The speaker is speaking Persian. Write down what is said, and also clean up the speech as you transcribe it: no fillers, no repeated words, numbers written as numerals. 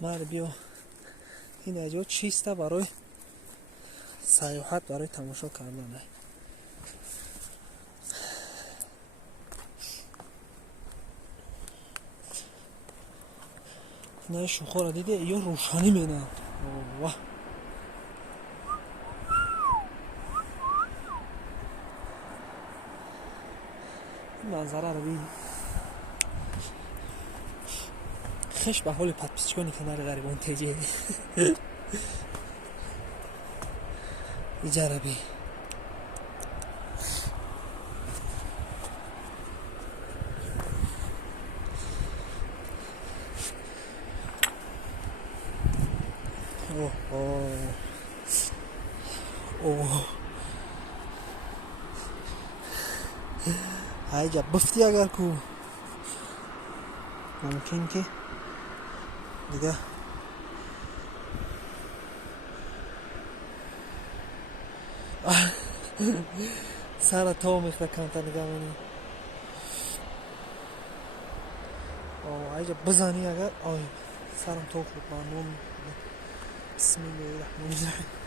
مال بیا این اجا چیسته برای سیاحت برای تماشا کردن. نه شوخا را دیده یا روشنی مینن. واه منظره رو ببین. خش به حال پتپیچکانی کنار غریبان تیجه ایجا رو ببین. اوه اوه اوه ایجا بفتی اگر کو ممکن که دیگه سر تا میخواه کمتر نگه منی. ایجا بزنی اگر آی سرم تو خود ممنون. بسم الله الرحمن الرحیم.